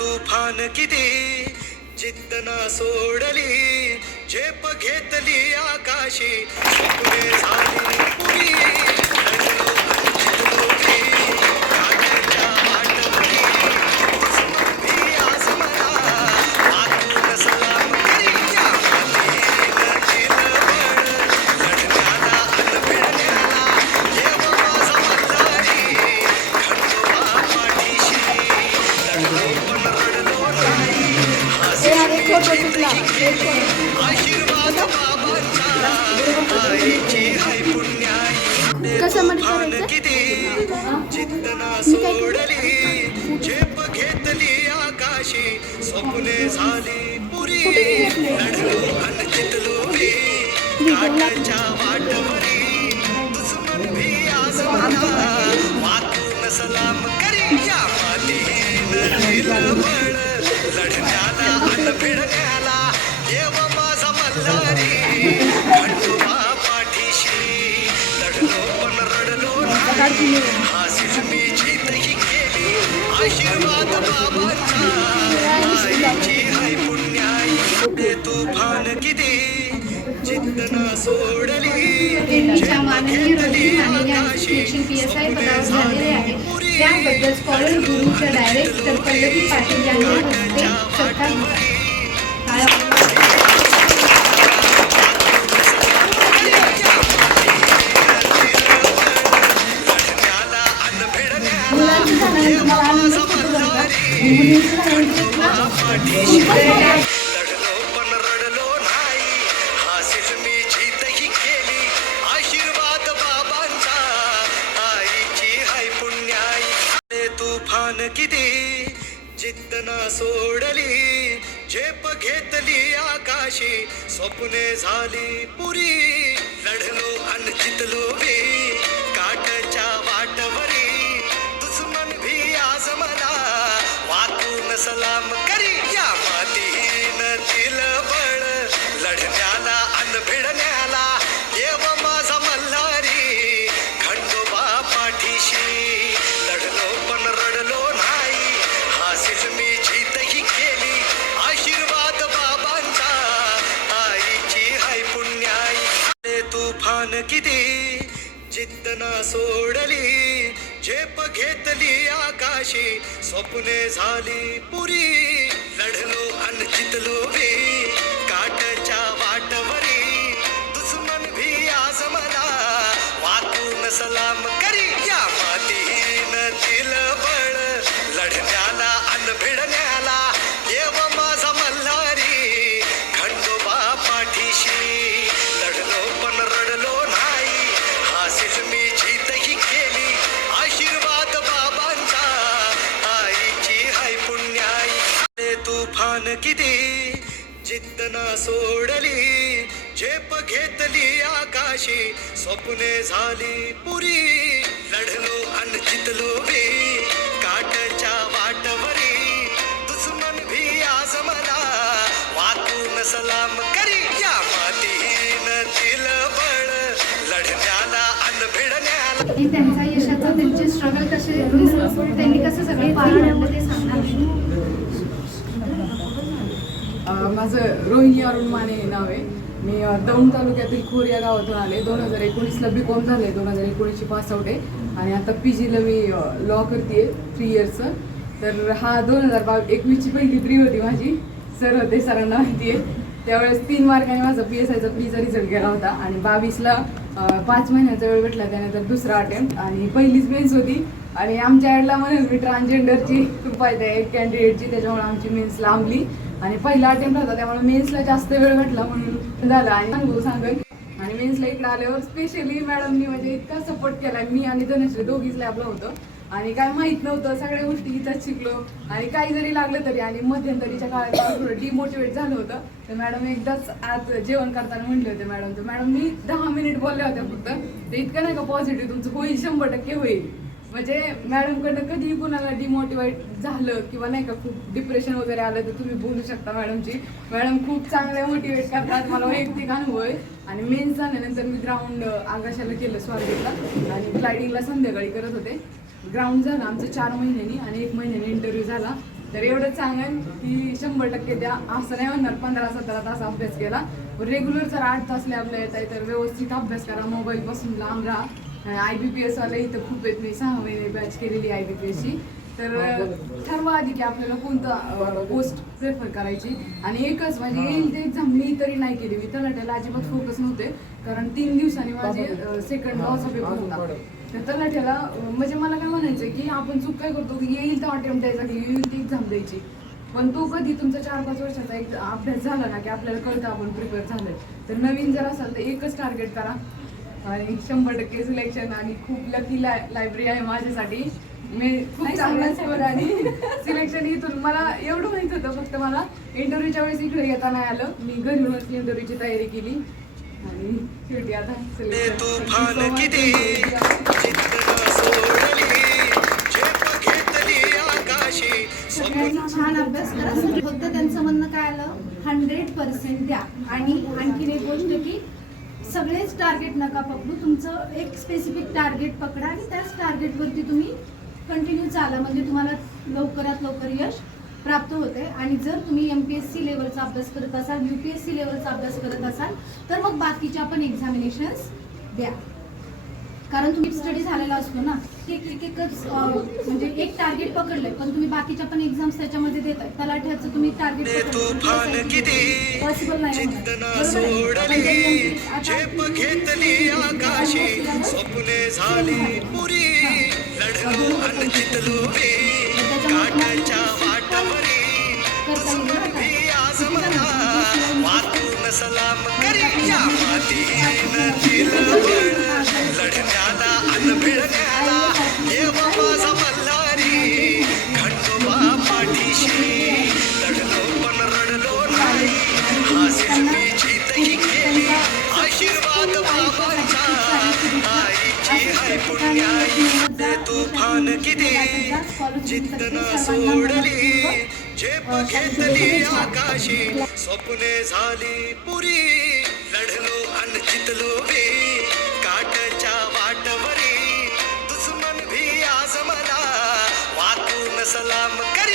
तुफान किती? जिद्द ना सोडली झेप घेतली आकाशी. झाली पुरी. आजमाना वाकून सलाम करी आय पदावर झालेले आहे त्याबद्दल स्कॉलर गुरुच्या डायरेक्टर पल्लवी पाटील यांनी हस्ते सत्कार किती जिद्द सोडली झेप घेतली आकाशी स्वप्ने झाली पुरी. लढ मान किती? जिद्द ना सोडली झेप घेतली आकाशी स्वप्ने झाली पुरी. लढलो आणि जितलो मी. जिद्द सोडली झेप घेतली आकाशी स्वप्ने झाली पुरी. लढलो अन जितलो मी काटच्या वाटवरी. दुश्मन भी आज मला वाकून सलाम करी. या मातीनं दिलं बळ लढण्याला अन भिडण्याला. त्यांचा यशाचा त्यांचे स्ट्रगल कसे त्यांनी कसं सगळे पार ते सांगणार माझं रोहिणी अरुण माने हे नाव आहे. मी दौंड तालुक्यातील खोर या गावातून आले. दोन हजार एकोणीसला बी कॉम झाले. दोन हजार एकोणीसची पास आउट आहे. आणि आता पी जीला मी लॉ करते थ्री इयर्सचं तर हा दोन हजार बा एकवीसची पहिली प्री होती माझी. सर होते सरांना माहिती आहे त्यावेळेस तीन मार्काने माझा पी एस आयचा प्रीचा रिझल्ट गेला होता. आणि बावीसला पाच महिन्याचा वेळ भेटला. त्यानंतर दुसरा अटेम्प्ट आणि पहिलीच मेन्स होती. आणि आमच्या ॲडला म्हणून मी ट्रान्सजेंडरची कृपा आहे त्या एक कॅन्डिडेटची त्याच्यामुळे आमची मेन्स लांबली. आणि पहिला अटेम्प्ट होता त्यामुळे मेन्सला जास्त वेळ भेटला म्हणून झाला. आणि सांगू सांगेल आणि मेन्सला इकडे आल्यावर स्पेशली मॅडमनी म्हणजे इतका सपोर्ट केला मी आणि धनश्री दोघीच लॅबला होतो. आणि काय माहीत नव्हतं सगळ्या गोष्टी इथंच शिकलो. आणि काही जरी लागलं तरी आणि मध्यंतरीच्या काळात थोडं डिमोटिवेट झालं होतं. तर मॅडम एकदाच आज जेवण करताना म्हणले होते मॅडम तर मॅडम मी दहा मिनिट बोलल्या होत्या फक्त. तर इतकं नाही का पॉझिटिव्ह तुमचं होईल शंभर टक्के होईल. म्हणजे मॅडमकडनं कधी कुणाला डिमोटिवेट झालं किंवा नाही का खूप डिप्रेशन वगैरे आलं तर तुम्ही बोलू शकता मॅडमची मॅडम खूप चांगले मोटिवेट करतात मला वैयक्तिक अनुभव आहे. आणि मेन झाल्यानंतर मी ग्राउंड आकाशाला केलं स्वारगेटला आणि ग्लायडिंगला संध्याकाळी करत होते. ग्राउंड झालं आमचं चार महिन्यांनी आणि एक महिन्याने इंटरव्ह्यू झाला. तर एवढंच सांगेन की शंभर टक्के द्या असं नाही म्हणणार पंधरा सतरा तास अभ्यास केला. रेग्युलर जर आठ तास लॅबला येत आहे तर व्यवस्थित अभ्यास करा मोबाईलपासून लांब राहा. आय बी पी एस वाले इथं खूप आहेत. मी सहा महिने बॅच केलेली आय बी पी एसची तर ठरवा आधी की आपल्याला कोणता पोस्ट प्रेफर करायची. आणि एकच म्हणजे येईल ते एक्झाम मी तरी नाही केली. मी तलाट्याला अजिबात फोकस नव्हते. कारण तीन दिवसांनी माझे सेकंड लॉचा पेपर होता. तर तलाट्याला अं, म्हणजे मला काय म्हणायचं की आपण चूक काय करतो की येईल तर अटेम्प्ट द्यायचा की येईल ती एक्झाम द्यायची. पण तो कधी तुमचा चार पाच वर्षाचा एक अभ्यास झाला ना की आपल्याला कळतं आपण प्रिपेअर झालोय. तर नवीन जर असाल तर एकच टार्गेट करा. आणि शंभर टक्के सिलेक्शन आणि खूप लकी लायब्ररी आहे माझ्यासाठी. मी खूप चांगला स्कोर आणि सिलेक्शन इथून मला एवढं माहीत होतं फक्त मला इंटरव्ह्यूच्या वेळेस इकडे येता नाही आलं. मी घरी येऊनच इंटरव्ह्यूची तयारी केली. आणि शेवटी आता सगळ्यांनी छान अभ्यास करा. फक्त त्यांचं म्हणणं काय आलं? हंड्रेड पर्सेंट द्या. आणि आणखीन एक गोष्ट की सगळेच टार्गेट नका पकडू. तुमचं एक स्पेसिफिक टार्गेट पकडा आणि त्याच टार्गेटवरती तुम्ही कंटिन्यू चाला. म्हणजे तुम्हाला लवकरात लवकर यश प्राप्त होते आणि जर तुम्ही एम पी एस सी लेवलचा अभ्यास करत असाल यू पी एस सी लेवलचा अभ्यास करत असाल तर मग बाकीच्या पण एक्झामिनेशन्स द्या. कारण तुम्ही स्टडी झालेला असतो ना एक एक एकच म्हणजे एक टार्गेट पकडलंय पण तुम्ही बाकीच्या पण एक्झाम्स त्याच्यामध्ये देताय तलाठ्याचं तुम्ही टार्गेट किती पॉसिबल नाही चित्त होणार. न बरोबर आहे? चित्तना सोडली झेप घेतली आकाशी स्वप्ने झाली पुरी लढलो अन जितलो मी काटच्या वाटवरी दुश्मन भी आज मला वाकून सलाम कर